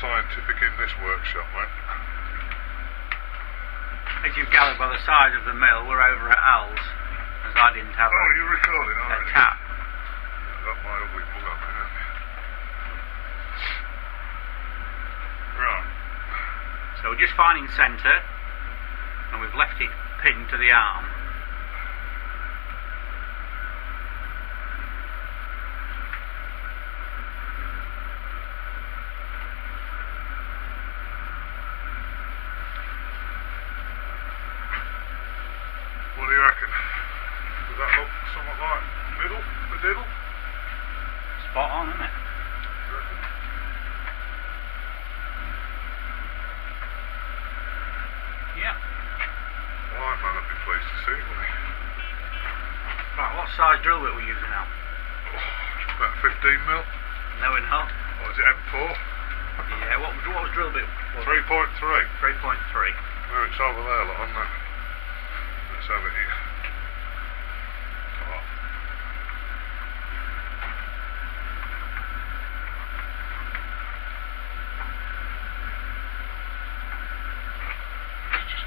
scientific in this workshop, mate. As you've gathered by the side of the mill, we're over at Al's, as I didn't have you're recording a already? tap. I've got my ugly mug on there, haven't you? Right. So we're just finding centre, and we've left it pinned to the arm. What do you reckon? Does that look somewhat like middle, the diddle? Spot on, isn't it? You reckon? Yeah. Right, man, I'd be pleased to see it, wouldn't he? Right, what size drill bit are we using now? About 15 mil. No, we're not. Or is it M4? Yeah, what was drill bit? 3.3. 3.3. No, it's over there, look, on there. Let's have it here. Come on. Let's just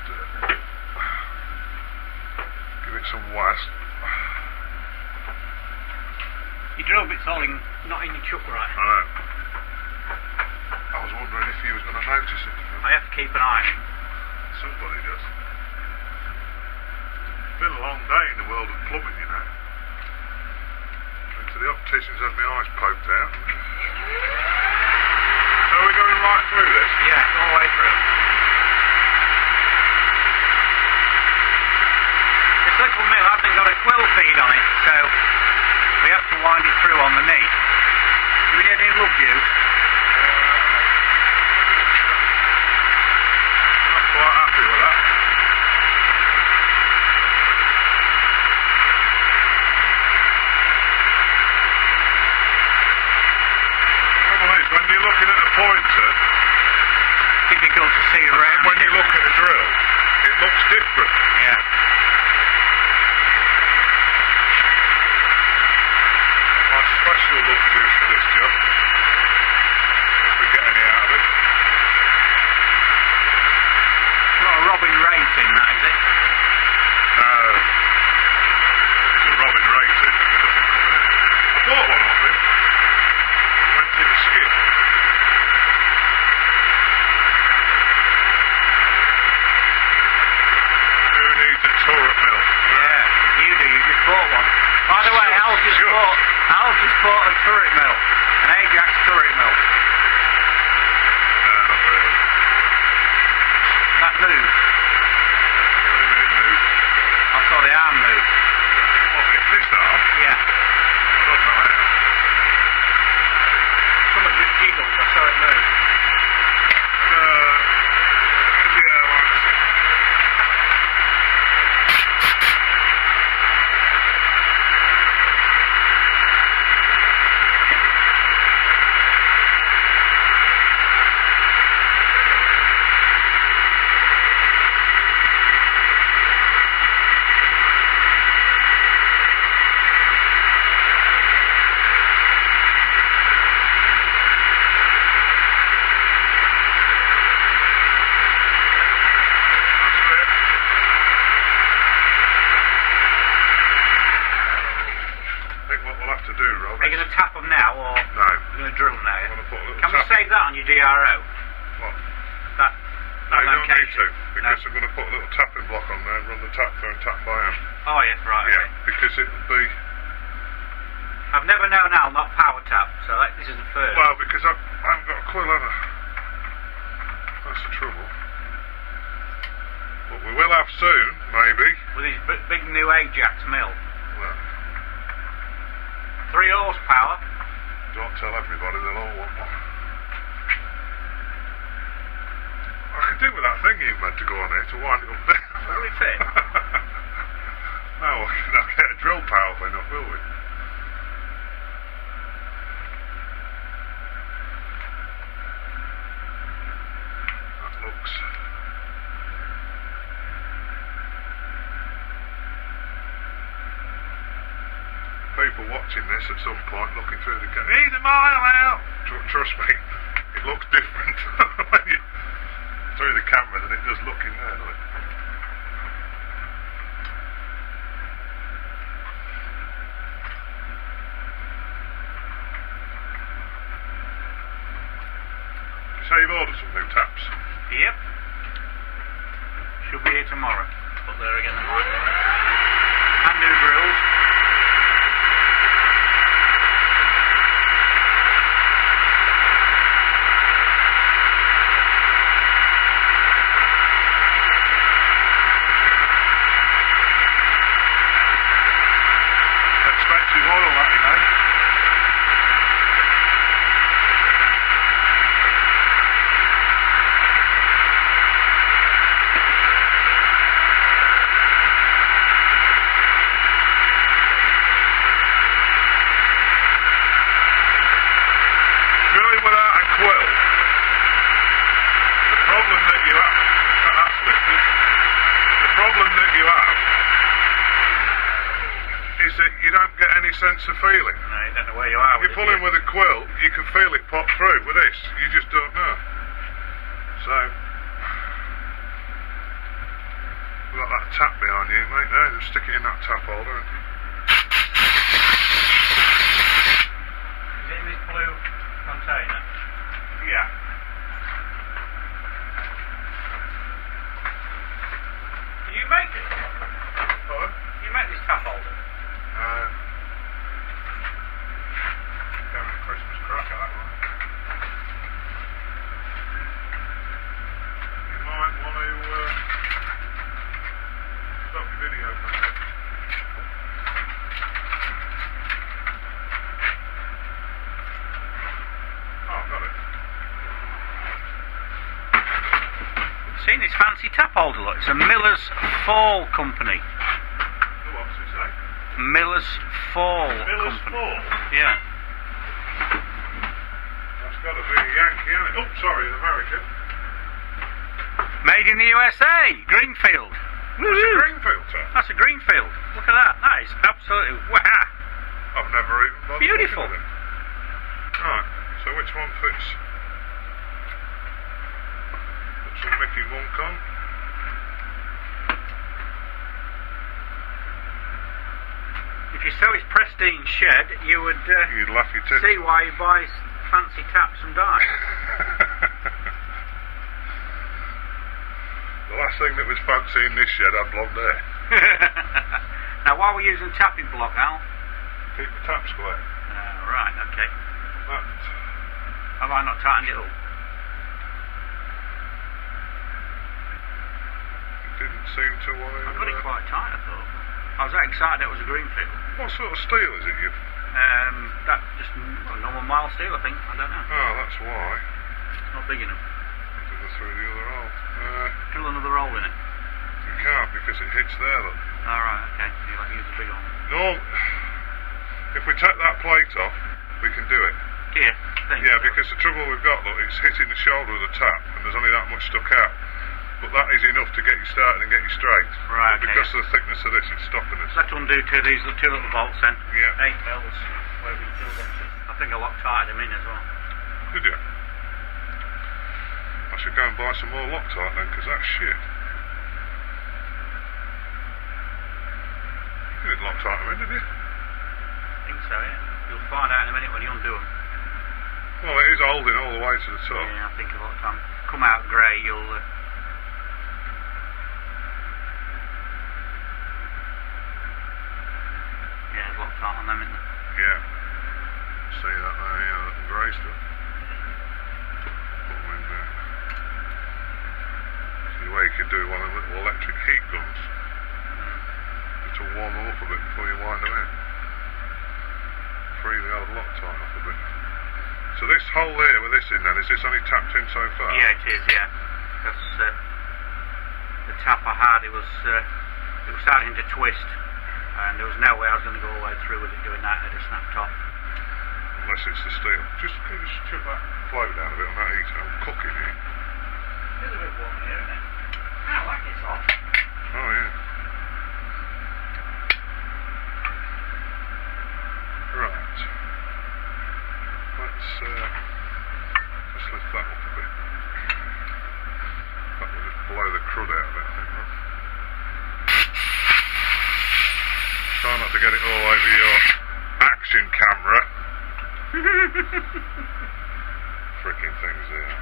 give it some whack. Your drill bit's holding, not in your chuck right. I know. I was wondering if you was going to notice it. I have to keep an eye on it. Somebody does. It's been a long day in the world of plumbing, you know. Went to the opticians, had my eyes poked out. So we're going right through this? Yeah, all the way through. This little mill hasn't got a quill feed on it, so we have to wind it through on the knee. Do we need any lug juice? Not quite happy with that. Trouble is, when you're looking at a pointer, Difficult to see and around. then when you look at a drill, it looks different. Yeah. Special look juice for this job. If we get any out of it. Not a Robin rating, that is it? No. It's a Robin rated. It doesn't come in. I bought one off him. Went in a skip. Who needs a turret mill? Yeah, you do, you just bought one. By the way, Al's just bought a turret mill, an Ajax turret mill. No, not really. That moved. What do you mean it moved? I saw the arm move. What, this arm? Yeah. I don't know how. Someone just jiggled, I saw it move. Yeah, like I said. To do, Rob. Are you going to tap them now, or No. you're going to drill them now? I'm going to put a little Can we tap. save that on your DRO? What? That No, you don't need location? to, because I'm going to put a little tapping block on there and run the tap through and tap by hand. Oh, yes, right. Yeah, Okay. because it'll be... I've never known Al not power tap, so this is the first. Well, because I haven't got a quill, have I? That's the trouble. But we will have soon, maybe. With his big new Ajax mill. Well, 3 horsepower. don't tell everybody, they'll all want one. I could do with that thing you meant to go on here to wind it up there. Will it fit? No, we're not get a drill power thing up, will we? That looks... People watching this at some point looking through the camera, he's a mile out! Trust me, if looks different when you through the camera than it does looking there, doesn't it? So you've ordered some new taps? Yep. Should be here tomorrow. But there again, they might be. And new grills. Expensive oil, that, you know. Drilling without a quill, the problem that you have, that's lifted, the problem that you have is that you don't get any sense of feeling. No, you don't know where you are If with you pull in with a quill, you can feel it pop through. With this, you just don't know. So, we've got that tap behind you, mate, there. Just stick it in that tap holder. Is it in this blue container? Yeah. Do you make it? Pardon? Do you make this tap holder? Going a Christmas cracker, that one. You might want to stop your video for a sec. Oh, I've got it. Seen this fancy tap holder, look. It's a Miller's Fall company. What's it say? Miller's Fall Miller's company. Fall. Yeah. That's got to be a Yankee, hasn't it? Oh, sorry, an American. Made in the USA, Greenfield. What's a Greenfield tap? That's a Greenfield. Look at that. That is absolutely wow. I've never even bothered Beautiful. looking at it. Right, so which one fits? Put some Mickey Monk on. If you saw his pristine shed, you would You'd laugh your tits. see why he buys fancy taps and dies. The last thing that was fancy in this shed had blonde hair. Now, why are we using tapping block, Al? Keep the tap square. Right, okay. That Have I not tightened it up? didn't seem to want to... I got it quite tight, I thought. I was that excited it was a Greenfield. What sort of steel is it you've... That just normal mild steel, I think. I don't know. Oh, that's why. It's not big enough. To go through the other hole. Drill another hole in it. You can't because it hits there, look. Alright, okay. You like to use a big one. No, if we take that plate off, we can do it. Here, thing. Yeah, because the trouble we've got, look, it's hitting the shoulder of the tap, and there's only that much stuck out. But that is enough to get you started and get you straight. Right, But okay. because of the thickness of this, it's stopping us. Let's undo two of these two little bolts then. Yeah. 8 mils. Where we drilled them to. I think I Loctited them in as well. Did you? I should go and buy some more Loctite then, because that's shit. You didn't Loctite them in, did you? I think so, yeah. You'll find out in a minute when you undo them. Well, it is holding all the way to the top. Yeah, I think a lot of time. Come out grey, you'll... Yeah, there's Loctite on them, isn't there? Yeah. See that there, yeah, that grey stuff. Put them in there. See where you could do one of the little electric heat guns. Just to warm them up a bit before you wind them in. Free the old Loctite off a bit. So this hole there with this in then, is this only tapped in so far? Yeah, it is, yeah. Because the tap I had, it was starting to twist. And there was no way I was going to go all the way through with it doing that, and it snapped off. Unless it's the steel. Can you just chip that flow down a bit on that heater? I'm cooking here. It is a bit warm here, isn't it? Ow, that gets off. Oh yeah. Right. Let's lift that up a bit. That will just blow the crud out of it, I think. Right? Try not to get it all over your action camera. Freaking things there.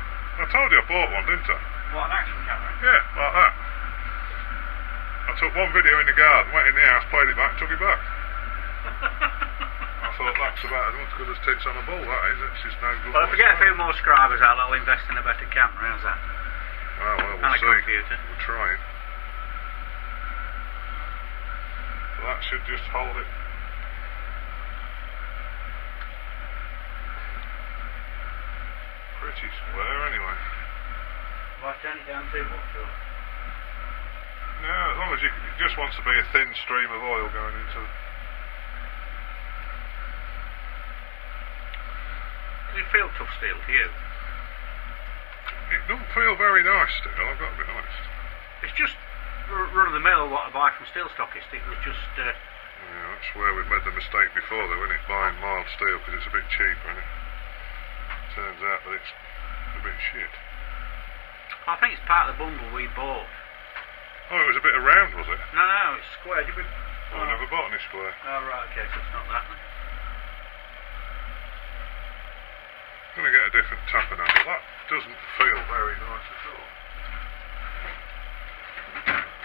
I told you I bought one, didn't I? What, an action camera? Yeah, like that. I took one video in the garden, went in the house, played it back, took it back. I thought that's about as much good as tits on a bull, that is. It's just no good. Well, if we get a few more subscribers out, I'll invest in a better camera, how's that? Well, we'll and see. A computer. We're trying. So that should just hold it. Pretty square anyway. Have I turned it down too much? Or? No, as long as it just wants to be a thin stream of oil going into it. Does it feel tough steel to you? It doesn't feel very nice still, I've got to be honest. It's just run of the mill what I buy from steel stockist. It was just... Yeah, that's where we've made the mistake before though, isn't it? Buying mild steel because it's a bit cheaper, isn't it? Turns out that it's a bit shit. I think it's part of the bundle we bought. Oh, it was a bit of round, was it? No, it's square. Did we... I never bought any square. Oh, right, okay, so it's not that then. I'm going to get a different tapping handle. That doesn't feel very nice at all.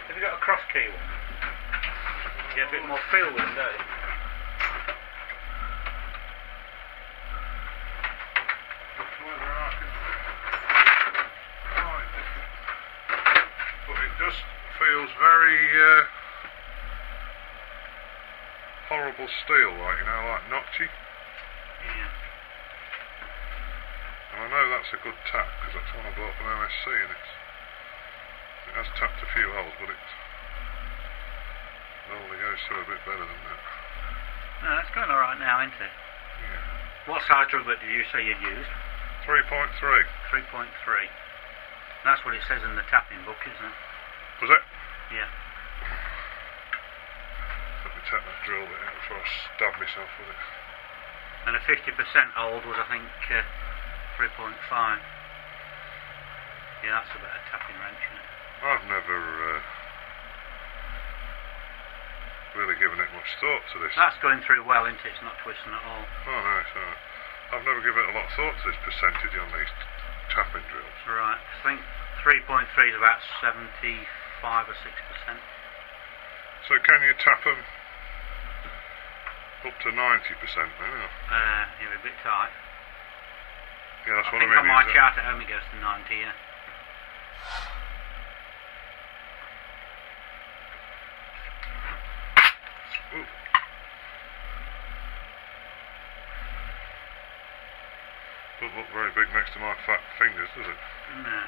Have you got a cross key one? You get a bit more feel with it, don't you? Whether I can find it. But it just feels very horrible steel, like, you know, like notchy. Yeah. And I know that's a good tap because that's one I bought from MSC and it has tapped a few holes, but it normally goes through a bit better than that. No, it's going alright now, isn't it? Yeah. What size drillbit did you say you'd used? 3.3. 3.3. That's what it says in the tapping book, isn't it? Was it? Yeah. Let me take that drill bit out before I stab myself with it. And a 50% old was, I think, 3.5. Yeah, that's a better tapping wrench, isn't it? I've never really given it much thought to this. That's going through well, isn't it? It's not twisting at all. Oh no, it's alright. I've never given it a lot of thought to this percentage on these tapping drills. Right, I think 3.3 is about 75 or 6%. So can you tap them up to 90% now? You're a bit tight. Yeah, that's I what I think mean. on my chart at home it goes to 90, yeah. Ooh. Doesn't look very big next to my fat fingers, does it? No.